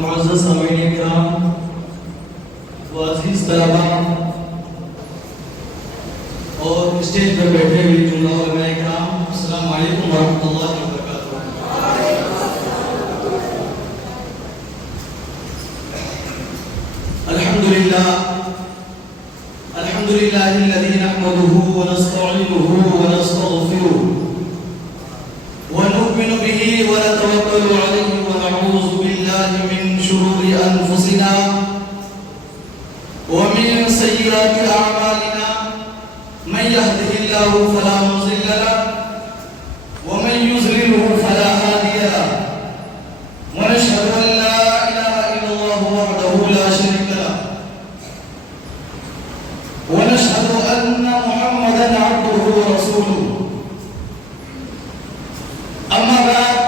معزز سامعین کرام و عزیز طلباء اور اسٹیج پر بیٹھے ہوئے جملہ علماء کرام، السلام علیکم ورحمۃ اللہ وبرکاتہ۔ الحمد للہ الذی نحمده ونستعینه ونستغفره ونؤمن به ونتوکل علیہ ونعوذ باللہ من شرور انفسنا ومن سیئات اعمالنا من يهده الله فلا مضل له ومن يضلل فلا هادي له ونشهد ان لا اله الا الله وحده لا شريك له ونشهد ان محمدا عبده ورسوله اما بعد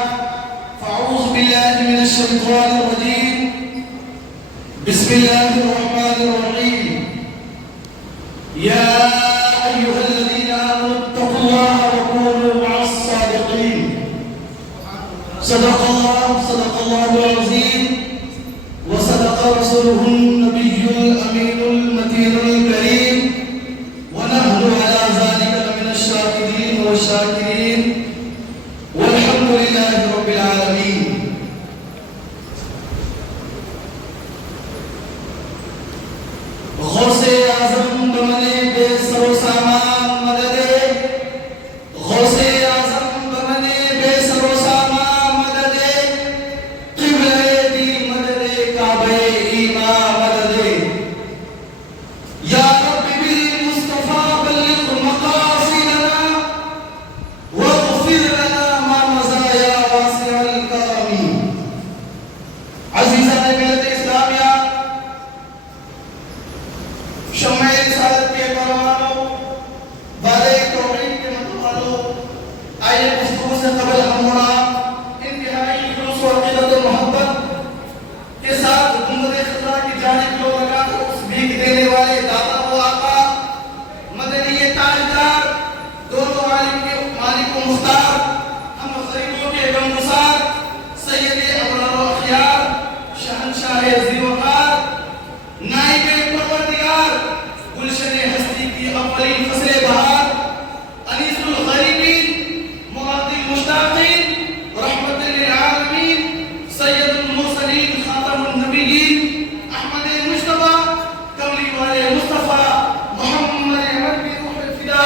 فاعوذ بالله من الشيطان الرجيم بسم الله الرحمن الرحيم يا أيها الذين آمنوا اتقوا الله وكونوا مع الصادقين صدق الله العظيم وصدق رسوله النبي الأمين المتين الكريم ونحن على ذلك من الشاهدين والشاكرين والحمد لله رب العالمين۔ غوث اعظم بمنے بے سر و سامان مددے، غوث اعظم بمنے بے سر و سامان مددے، قبلہ دی مددے کعبہ ایمان مددے، یا رب بالمصطفیٰ بلغ مقاصدنا واغفر لنا ما مضى یا واسع الکرم۔ عزیزان ملت اسلامیہ، شمع رسالت کے پروانوں، بارے توحید کے متوالوں، آئیے گفتگو سے قبل ہمارا انتہائی خلوص و عقیدت و محبت کے ساتھ گنبد خضرا کی جانب جو لگا کر اس بھیک دینے والے داتا و آقا، مدنی تاجدار، دونوں عالم کے مالک و مختار، ہم غریبوں کے غمگسار، سید ابرار و اخیار، شہنشاہ ذی وقار، نائب پروردگار، گلشن ہستی کی اولین فصل بہار، انیس الغریبین، مراد المشتاقین، رحمت للعالمین، سید المرسلین، خاتم النبیین، احمد مجتبیٰ، کملی والے مصطفیٰ، محمد عربی روح الفدا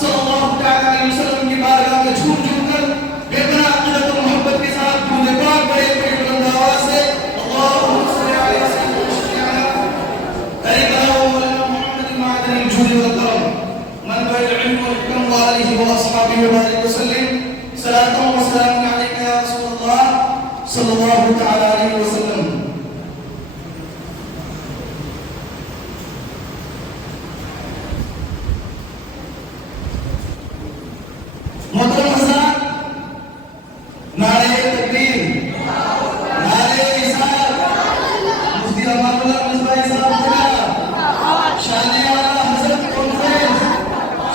صلی اللہ تعالیٰ علیہ وسلم کی بارگاہ میں جھوم جھوم کر بے پناہ عقیدت و محبت کے ساتھ درود پاک بڑے بڑے بلند آواز سے اللہم صلی علیہ وسلم وأصحابه وبارك وسلم صلاة وسلام عليك يا رسول الله صلى الله تعالى عليه وسلم۔ محترم حضرات، نعرہ تکبیر، نعرہ رسالت، مفتی امان اللہ مصباحی صاحب کا شان اعلیٰ حضرت کانفرنس،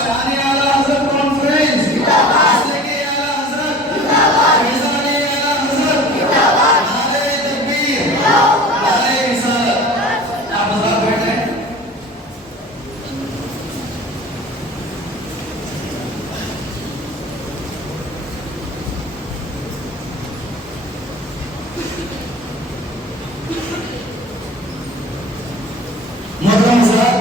شان اعلیٰ حضرت کانفرنس، مسلک اعلیٰ حضرت، فیضان اعلیٰ حضرت، نعرہ تکبیر، نعرہ رسالت۔ آپ حضرات بیٹھیں۔ محترم حضرات،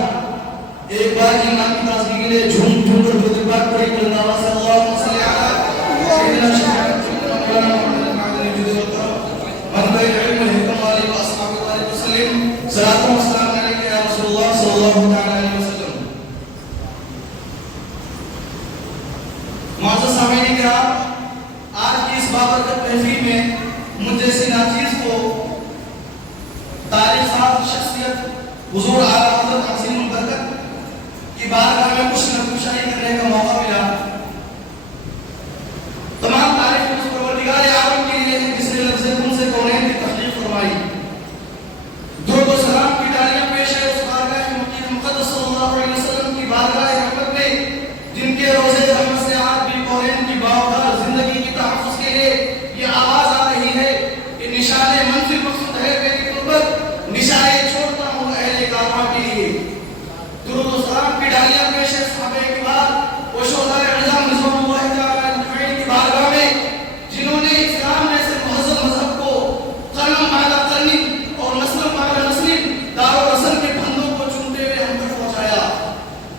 ایک بار ایمان کی تازگی کے لیے جھوم جھوم کر درود پاک پڑھی بلند آواز سے اللہم صلی علی سیدنا مولانا محمد المعدنی جزیہ اللہ منبع العلم والحکم علیہ وآصحابہ وآلہ وسلم صلاۃ و سلام علیک یا رسول اللہ صلی اللہ تعالی علیہ وسلم۔ معزز سامعین کرام، آج کی اس بابرکت محفل میں مجھ جیسی ناچیز کو تاریخ ساز شخصیت حضور اعلیٰ حضرت عظیم البرکت کی بارگاہ میں کچھ نقشائی کرنے کا موقع ملا۔ تمام تعریف اس پروردگار عالم کے لیے جس نے لفظ کن سے کونین کی تخلیق فرمائی۔ درود و سلام کی تالیاں پیش ہے اس بارگاہ مقید مقدس صلی اللہ علیہ وسلم کی بارگاہ رحمت میں، جن کے روزے رحمت سے آج بھی کونین کی باوقار زندگی کی تحفظ کے لیے یہ آواز آ رہی ہے کہ نشان منفی مقصود ہے میری قربت نشائے چھوڑتا ہوں اہل کعبہ کے لیے. درود و سلام کی ڈالیاں پیش ہے صحابہ کرام و شہدائے اعظم رضوان اللہ تعالی اجمعین کی بارگاہ میں, جنہوں نے اسلام جیسے مہذب مذہب کو قرن بعد قرن اور نسل بعد نسل دار و رسل کے پھندوں کو چومتے ہوئے ہم تک پہنچایا,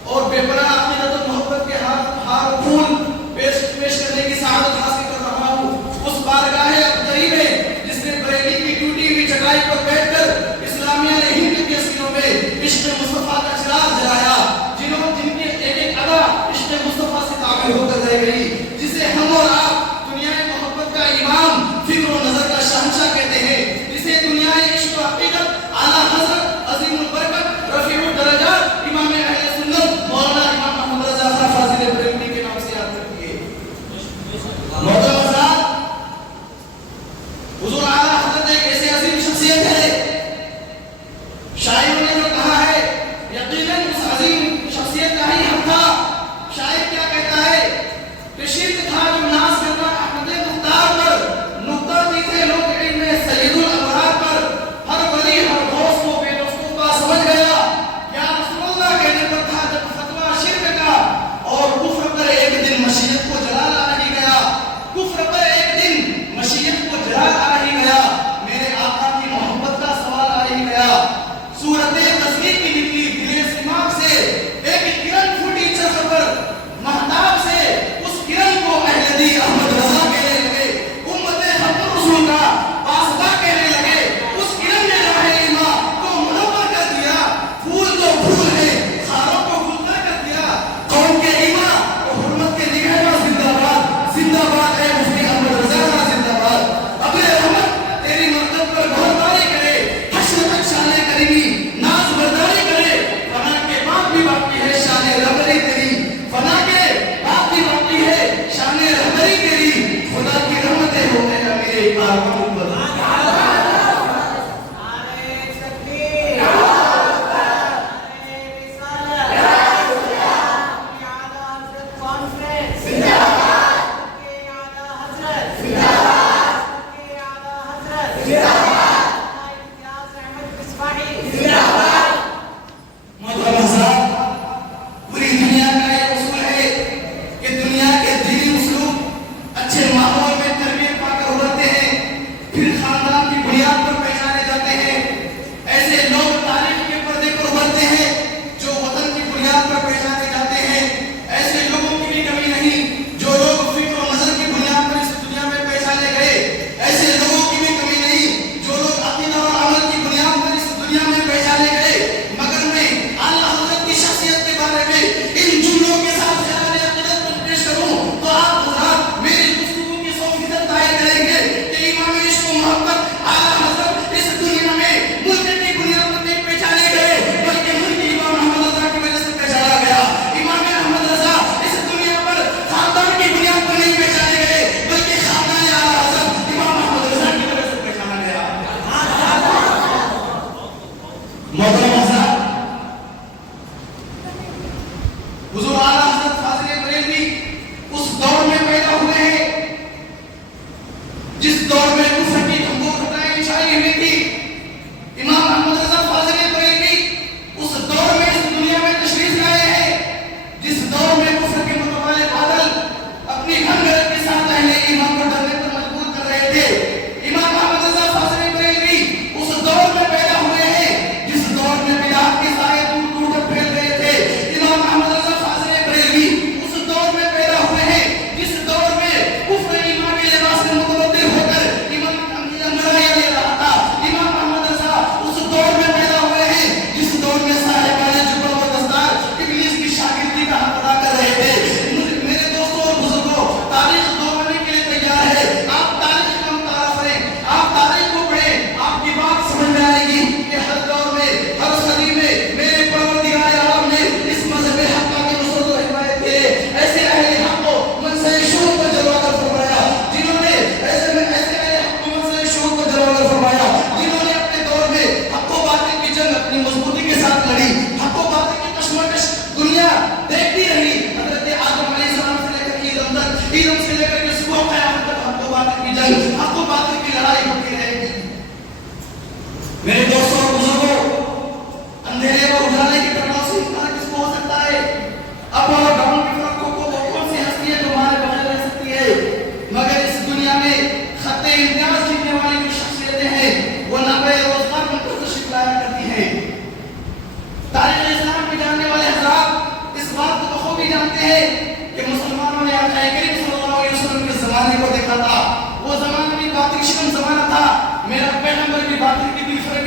اور بے پناہ عقیدت و محبت کے ہار پھول پیش کرنے کی سعادت حاصل کر رہا ہوں اس بارگاہ ابتری میں جس نے بریلی کی ٹوٹی ہوئی چٹائی پر بیٹھ کر اسلامیہ نے ہند کے سینوں میں عشق مصطفیٰ کا چراغ جلایا, جن کی ایک ایک ادا عشق مصطفیٰ سے تعبیر ہو کر رہ گئی, جسے ہم اور آپ دنیا محبت کا امام فکر و نظر کا شہنشاہ کہتے ہیں, جسے دنیا عشق و حقیقت اعلیٰ حضرت عظیم البرکت رفیع الدرجات امام اہل سنت مولانا امام محمد رضا خان فاضل بریلوی کے نام سے یاد کرتی ہے. محترم حضرات, حضور اعلیٰ حضرت ایک ایسے عظیم شخصیت ہے, شاعروں نے جو کہا ہے یقیناً اس عظیم شخصیت کا ہی ہم تھا. شاعر کیا کہتا ہے کہ شرک تھا جو ناز کرنا احمد مختار پر, نقطہ دی تھے لوگ علم سید الابرار پر, ہر ولی ہر دوست کو بے دوستوں کا سمجھ گیا, یا رسول اللہ کہنے پر تھا جب فتویٰ شرک کا, اور کفر پر ایک دن مشیت کو جلال آ ہی گیا, کفر پر ایک دن مشیت کو جلال آ ہی گیا, میرے آقا کی محبت کا سوال آ ہی گیا. صورت تصویر کی نکلی دل سماغ سے ایک کرن پھوٹی چرخ پر مہتاب سے, اس کرن کو اہل دی احمد رضا کہنے لگے, امت حق رسول کا واسطہ کہنے لگے, اس کرن نے راہ ایمان کو منور کر دیا, پھول تو پھول ہے خاروں کو گلزار کر دیا, قوم کے ایمان کو حرمت کے نگہباں زندہ باد, زندہ باد اے مفتی احمد رضا زندہ باد. ابے رحمت تیری مرتب پر بہتاری کرے, حشر تک شان کریمی ناز برداری کرے, فنا کے بعد بھی باقی ہے شان رہبری تیری, فنا کے بعد بھی باقی ہے شان رہبری تیری, خدا کی رحمتیں ہوتے ہیں میرے کارکن پر.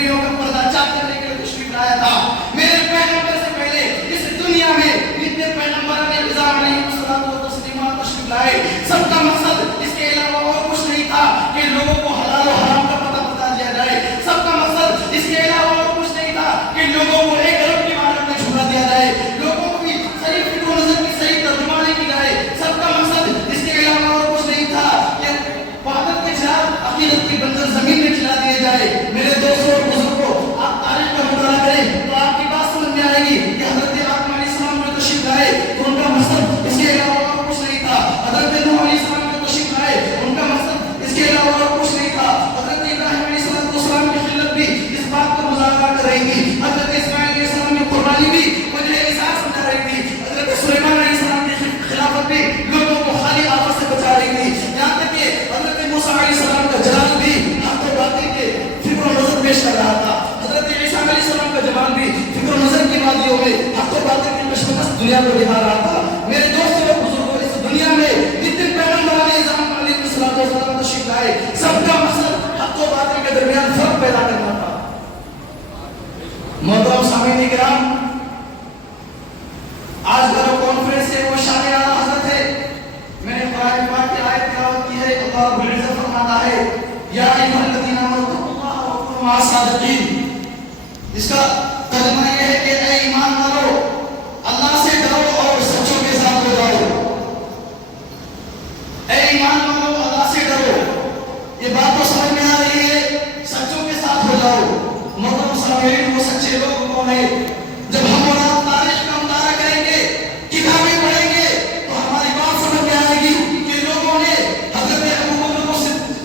بیویوں کا پردہ چاک کرنے کے لیے تشریف لایا تھا. میرے پیغمبر سے پہلے اس دنیا میں جتنے پیغمبروں نے نظام علیہ الصلوۃ والتسلیمات تشریف لائے, سب کا مقصد اس کے علاوہ اور کچھ نہیں تھا کہ لوگوں کو حلال و حرام کا پتہ بتا دیا جائے. سب کا مقصد اس کے علاوہ اور کچھ نہیں تھا کہ لوگوں کو ایک رب کی عبادت میں جھکا دیا جائے, لوگوں کو بھی صحیح فکر و نظر کی صحیح ترجمانی کی جائے. سب کا مقصد اس کے علاوہ اور کچھ نہیں تھا کہ وحدت کے چراغ عقیدت کی بنجر زمین میں چلا دیے جائے. میرے دوستوں اور بزرگوں, آپ تاریخ کا مطالعہ کریں تو آپ کی بات سمجھ میں آئے گی کہ حضرت آدم علیہ السلام جو تشریف لائے تو ان کا مقصد اس کے علاوہ اور کچھ نہیں تھا. حضرت نوح علیہ السلام جو تشریف لائے ان کا مقصد اس کے علاوہ اور کچھ نہیں تھا. حضرت ابراہیم علیہ السلام کی خلت بھی اس بات کو مذاکرہ کر رہی تھی. حضرت اسماعیل علیہ السلام کی قربانی بھی مجھے احساس سمجھا رہی تھی. حضرت سلیمان علیہ السلام کی خلافت بھی لوگوں کو خالی آفت سے بچا رہی تھی. یہاں تک کہ حضرت موسیٰ علیہ السلام کا جلال بھی حق و باطل کے فکر و نظر پیش کر رہا تھا. حضرت عیسیٰ علیہ السلام کا جمال بھی فکر و نظر کی وادیوں میں حق و باطل کی مشوقت دنیا کو دکھا رہا تھا. میرے دوستوں اور بزرگوں, اس دنیا میں جتنے پیغمبر علیہ السلام تشریف لائے سب کا مقصد حق و باطل کے درمیان فرق پیدا کرنا تھا. محترم سامعین کرام, آج کا جو کانفرنس ہے وہ شان اعلیٰ حضرت ہے. میں نے قرآن پاک کی آیت تلاوت کی ہے. اللہ رب العزت فرماتا ہے یا ایھا الذین آمنوا اتقوا اللہ وکونوا مع الصادقین. اس کا ترجمہ یہ ہے کہ اے ایمان والو, اللہ سے ڈرو اور سچوں کے ساتھ ہو جاؤ. اے ایمان والو, اللہ سے ڈرو. یہ بات تو سمجھ میں آ رہی ہے, سچوں کے ساتھ ہو جاؤ. محترم سامعین, وہ سچے لوگ کون ہیں؟ جب ہم اور تاریخ کا مطالعہ کریں گے, کتابیں پڑھیں گے تو ہماری بات سمجھ میں آئے گی کہ لوگوں نے حضرت ابوبکر کو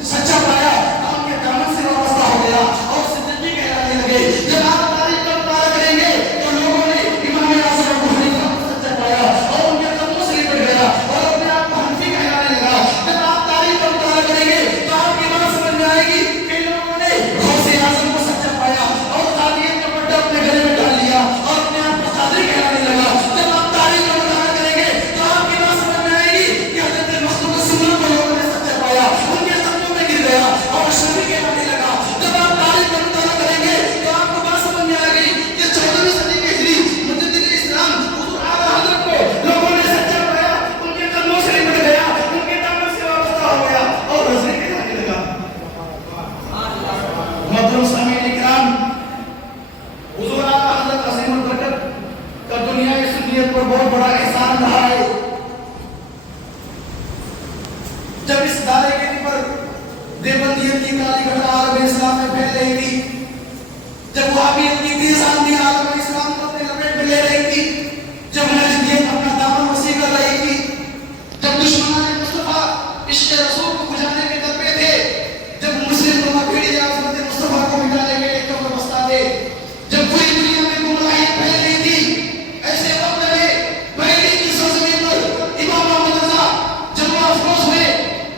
سچا پایا, کام کے دامن سے وابستہ ہو گیا اور صدیقی کہلانے لگے. جب آپ تاریخ کا مطالعہ کریں گے تو لوگوں نے امام اعظم ابو حنیفہ کو سچا پایا اور ان کے قدموں سے لپٹ گیا اور اپنے آپ کو حنفی کہلانے لگا. جب آپ تاریخ کا مطالعہ کریں گے تو آپ کی بات سمجھ میں آئے گی کہ لوگوں نے غوث اعظم کو سچا پایا اور قادریت کا پٹا اپنے گلے میں ڈال لیا اور اپنے آپ کو قادری کہلانے لگا. جب آپ تاریخ کا مطالعہ کریں گے تو آپ کی بات سمجھ میں آئے گی کہ حضرت مخدوم سنت کو لوگوں نے سچا پایا, ان کے قدموں میں گر گیا اور شفیع کہلانے لگا. جب آپ تاریخ کا مطالعہ کریں گے تو آپ کو بات سمجھ میں آ گئی کہ 14ویں صدی کے ہجری مجدد اسلام حضور اعلیٰ حضرت کو لوگوں نے سچا پایا, ان کے قدموں سے لپٹ گیا, ان کے دامن سے وابستہ ہو گیا اور حضرت کہلانے لگا. محترم سامعین کرام, حضور اعلیٰ حضرت عظیم البرکت کا دنیا کی سنیت پر بہت بڑا احسان رہا ہے. جب اس دائرے کے پر دیوبندیت کی کالی گھٹا عالم اسلام میں پھیل رہی تھی, جب وہابیت کی تیز آندھی عالم اسلام کو اپنے لپیٹ میں لے رہی تھی, جب نجدیت اپنا دامن وسیع کر رہی تھی, جب دشمنان مصطفیٰ عشق رسول کو بجھانے کے در پہ تھے, جب مسلم لوگ بھیڑی عظمت مصطفیٰ کو مٹانے کے لیے کمر بستہ تھے, جب پوری دنیا میں گمراہی پھیل رہی تھی, ایسے وقت میں پہلی کی سرزمین پر امام احمد رضا جلوہ افروز ہوئے,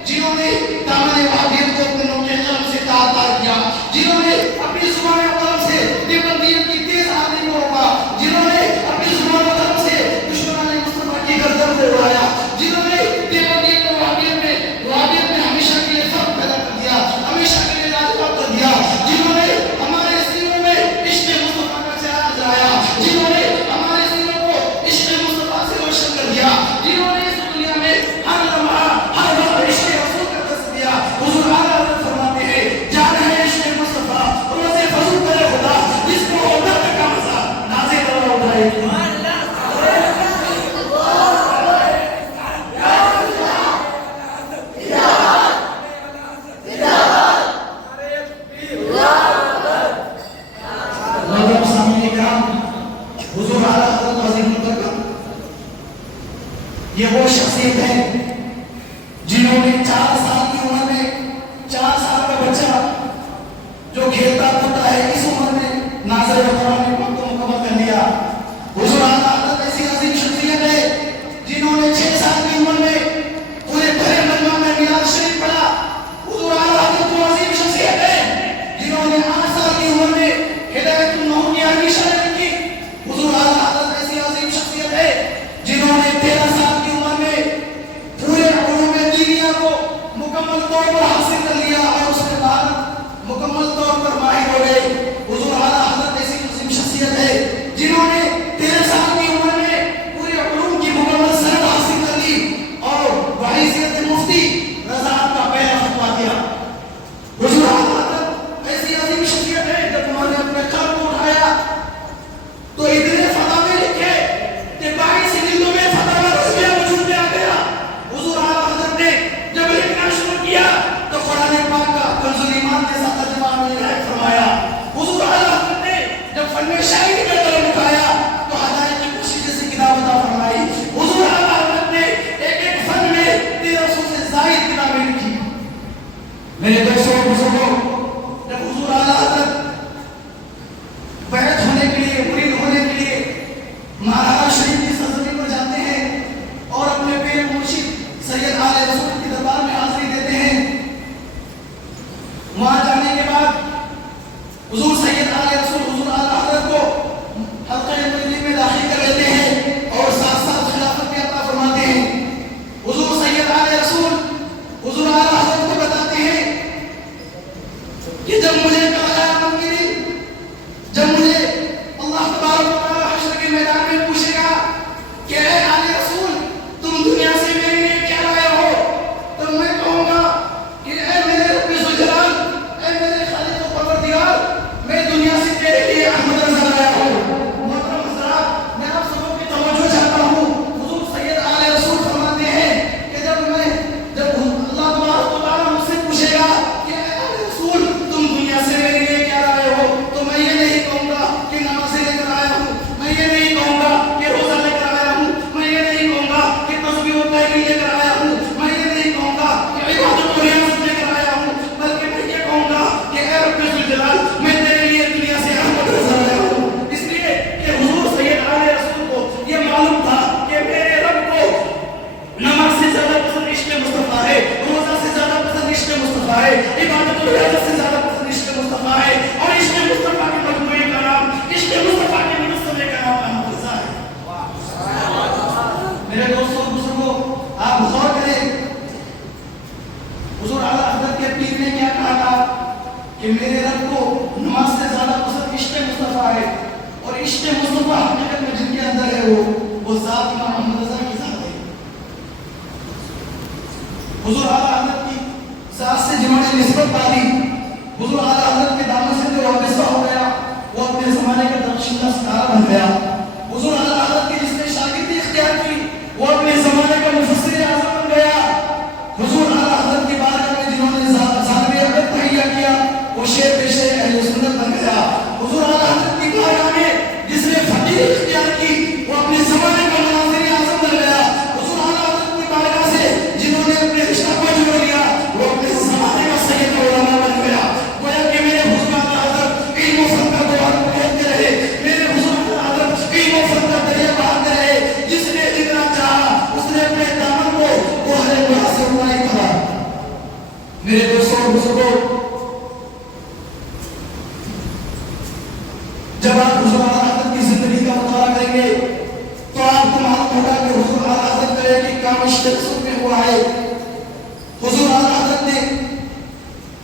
جنہوں نے دامن وہابیت کو اپنے نوکے قلم سے تعطیل کیا, جنہوں نے اپنی زبان و قلم سے دیوبندیت کی تیز آندھی کو روکا, جنہوں نے اپنی زبان و قلم سے دشمنان مصطفیٰ کی گردن کو اڑایا, جنہوں نے دیوبندیت اور وہابیت میں ہمیشہ کے لیے فرق پیدا کر دیا, ہمیشہ کے لیے لاجواب کر دیا, جنہوں نے ہمارے سینوں میں عشق مصطفیٰ کا چراغ جلایا, جنہوں نے ہمارے سینوں کو عشق مصطفیٰ سے روشن کر دیا, جنہوں نے اس دنیا میں ہر لمحہ ہر وقت عشق رسول کا درس دیا. حضور اعلیٰ حضرت فرماتے ہیں جان ہے عشق مصطفیٰ روزے فضول کرے خدا, جس کو عبادت کا مزہ نازے دوا اٹھائے گی. حضور اعلیٰ حضرت عظیم البرکت یہ وہ شخصیت ہے جنہوں نے 4 سال کی عمر میں 4 سال کا بچہ جو کھیلتا کودتا ہے اس عمر میں ناظر قرآن پاک کو مکمل کر لیا. حضور اعلیٰ حضرت ایسی عظیم شخصیت ہے جنہوں نے 6 سال کی عمر میں پورے بھرے مجمع میں میلاد شریف پڑھا. حضور اعلیٰ حضرت وہ عظیم شخصیت ہے جنہوں نے 8 سال کی عمر میں ہدایت النور کی عربی شرح لکھی. حضور اعلیٰ حضرت ایسی عظیم شخصیت ہے جنہوں نے 13 سال کی عمر میں پورے علوم دینیہ کو مکمل طور پر حاصل کر لیا اور اس کے بعد مکمل طور پر ماہر ہو گئے. حضور سید آل رسول حضور اعلیٰ حضرت کو حلقہ مجلس میں داخل کر لیتے ہیں اور ساتھ ساتھ خلافت بھی عطا فرماتے ہیں. حضور سید آل رسول حضور اعلیٰ حضرت کو بتاتے ہیں کہ جب مجھے اللہ تبارک و تعالی حشر کے میدان میں پوچھے گا کہ اے آل رسول تم دنیا سے میرے لیے کیا لائے ہو، تو میں کہوں گا کہ اے میرے رب ذوالجلال، اے میرے خالق و پروردگار، میں دنیا سے تیرے لیے احمد رضا لایا ہوں. محترم حضرات، میں آپ سبوں کی توجہ چاہتا ہوں. حضور سید آل رسول فرماتے ہیں کہ جب اللہ تبارک و تعالی مجھ سے پوچھے گا کہ اے آل رسول تم دنیا سے میرے لیے کیا لائے ہو، تو میں یہ نہیں کہوں گا کہ نمازیں لے کر آیا ہوں، میں یہ نہیں کہوں گا کہ روزہ لے کر آیا ہوں، میں یہ نہیں کہوں گا کہ تسبیح و تحلیل لے کر آیا ہوں، میں یہ نہیں کہوں گا کہ عبادت و ریاضت لے کر آیا ہوں، بلکہ میں یہ کہوں گا کہ اے رب ذوالجلال میں تیرے لیے دنیا سے احمد رضا لایا ہوں. اس لیے کہ حضور سید آل رسول کو یہ معلوم تھا کہ میرے رب کو نماز سے زیادہ پسند عشق مصطفیٰ ہے، روزہ سے زیادہ پسند عشق مصطفیٰ ہے، عبادت و ریاضت سے زیادہ پسند عشق مصطفیٰ ہے، اور عشق مصطفیٰ کے مجموعے کا نام، عشق مصطفیٰ کے مجسمے کا نام احمد رضا ہے. میرے دوستوں بزرگوں، آپ غور کریں حضور اعلیٰ حضرت کے پیر نے کیا کہا تھا کہ میرے رب کو نماز سے زیادہ پسند عشق مصطفیٰ ہے، اور عشق مصطفیٰ حقیقت میں جن کے اندر ہے وہ ذات امام احمد رضا کی ذات ہے. حضور اعلیٰ حضرت کی ذات سے جنہوں نے نسبت پالی، حضور اعلیٰ حضرت کے دامن سے جو وابستہ ہو گیا وہ اپنے زمانے کا درخشندہ ستارہ بن گیا. حضور اعلیٰ حضرت کی جس نے شاگردی اختیار کی وہ اپنے زمانے کا مفسر اعظم بن گیا. حضور اعلیٰ حضرت کی بارگاہ میں جنہوں نے ظالم عقد تہیہ کیا وہ شیر پہ شیر اہل سنت بن گیا. حضور اعلیٰ حضرت کی بارگاہ میں جس نے فقیر اختیار کی وہ اپنے زمانے کا مناظر اعظم بن گیا. حضور اعلیٰ حضرت کی بارگاہ سے جنہوں نے اپنے رشتہ کو جوڑ لیا وہ اپنے زمانے کا سید علماء بن گیا. گویا کہ میرے حضور اعلیٰ حضرت علم و فن کا دوار پھیلتے رہے، میرے حضور اعلیٰ حضرت علم و فن کا دریا بہاتے رہے. جس نے جتنا چاہا اس نے اپنے دامن کو بحر گناہ سے اٹھائی کھا. میرے دوستوں بزرگوں، جب آپ حضور اعلیٰ حضرت کی زندگی کا مطالعہ کریں گے تو آپ کو معلوم ہوگا کہ حضور اعلیٰ حضرت کا ایک کام عشق رسول میں ہوا ہے. حضور اعلیٰ حضرت نے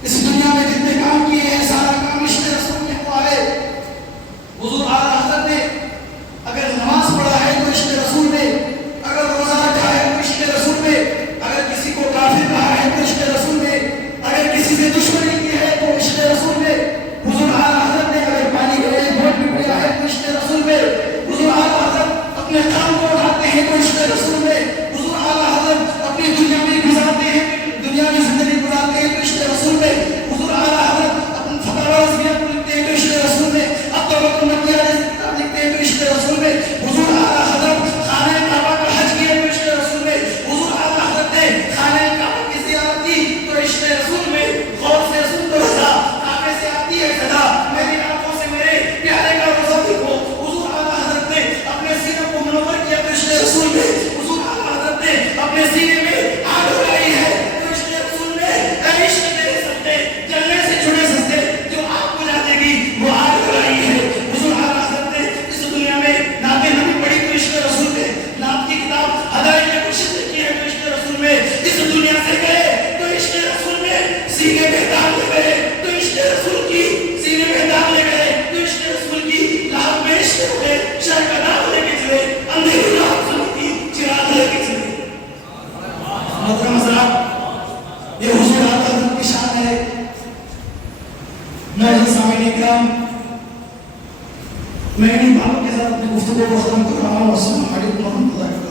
اس دنیا میں جتنے کام کیے ہیں سارا کام عشق رسول میں ہوا ہے. حضور اعلیٰ حضرت نے اگر نماز پڑھا ہے تو عشق رسول میں، اگر روزہ رکھا ہے تو عشق رسول میں، اگر کسی کو کافر کہا ہے تو عشق رسول میں، اگر کسی سے دشمنی کی ہے تو عشق رسول میں. حضور اعلیٰ حضرت نے اگر پانی کا ایک گھونٹ بھی پیا ہے تو عشق رسول میں. حضور اعلیٰ حضرت اپنے قلم کو اٹھاتے ہیں تو عشق رسول میں. حضور اعلیٰ حضرت اپنی دنیا میں گزارتے ہیں، دنیا میں زندگی گزارتے ہیں تو عشق رسول میں. حضور اعلیٰ حضرت اپنے فتاوی رضویہ کو لکھتے ہیں تو عشق رسول میں. التوبۃ النقیہ کتاب لکھتے ہیں تو عشق رسول میں. حضور اعلیٰ حضرت خانہ کعبہ کا حج کیا تو عشق رسول میں. حضور اعلیٰ حضرت نے خانہ کعبہ کی زیارت کی تو عشق رسول میں. غور سے سن تو رضا کعبے سے آتی ہے صدا، میری آنکھوں سے میرے پیارے کا روزہ دیکھو. حضور اعلیٰ حضرت نے اپنے سینے کو منور کیا تو عشق رسول میں. حضور اعلیٰ حضرت نے اپنے سینے میں آگ لگائی ہے تو عشق رسول میں. اے عشق تیرے سجدے جلنے سے چھڑے سجدے جو آگ بجھا دے گی وہ آگ لگائی ہے. حضور اعلیٰ حضرت نے اس دنیا میں نعت نبی پڑھی تو عشق رسول میں، نعت کی کتاب ہدایت مرشد لکھی ہے تو عشق رسول میں. اس دنیا سے گئے تو عشق رسول میں، سینے میں داغ لے گئے تو عشق رسول کی، سینے میں داغ لے گئے تو عشق رسول کی، لہب میں عشق ہوئے شر کا داغ لے کے چلے، اندھیری رات سمجھتی چراغ لے کے چلے. محترم حضرات، یہ حضور اعلیٰ حضرت کی شان ہے. معزز سامعین کرام، میں انہیں باتوں کے ساتھ اپنی گفتگو کو ختم کر رہا ہوں. السلام علیکم ورحمۃ اللہ.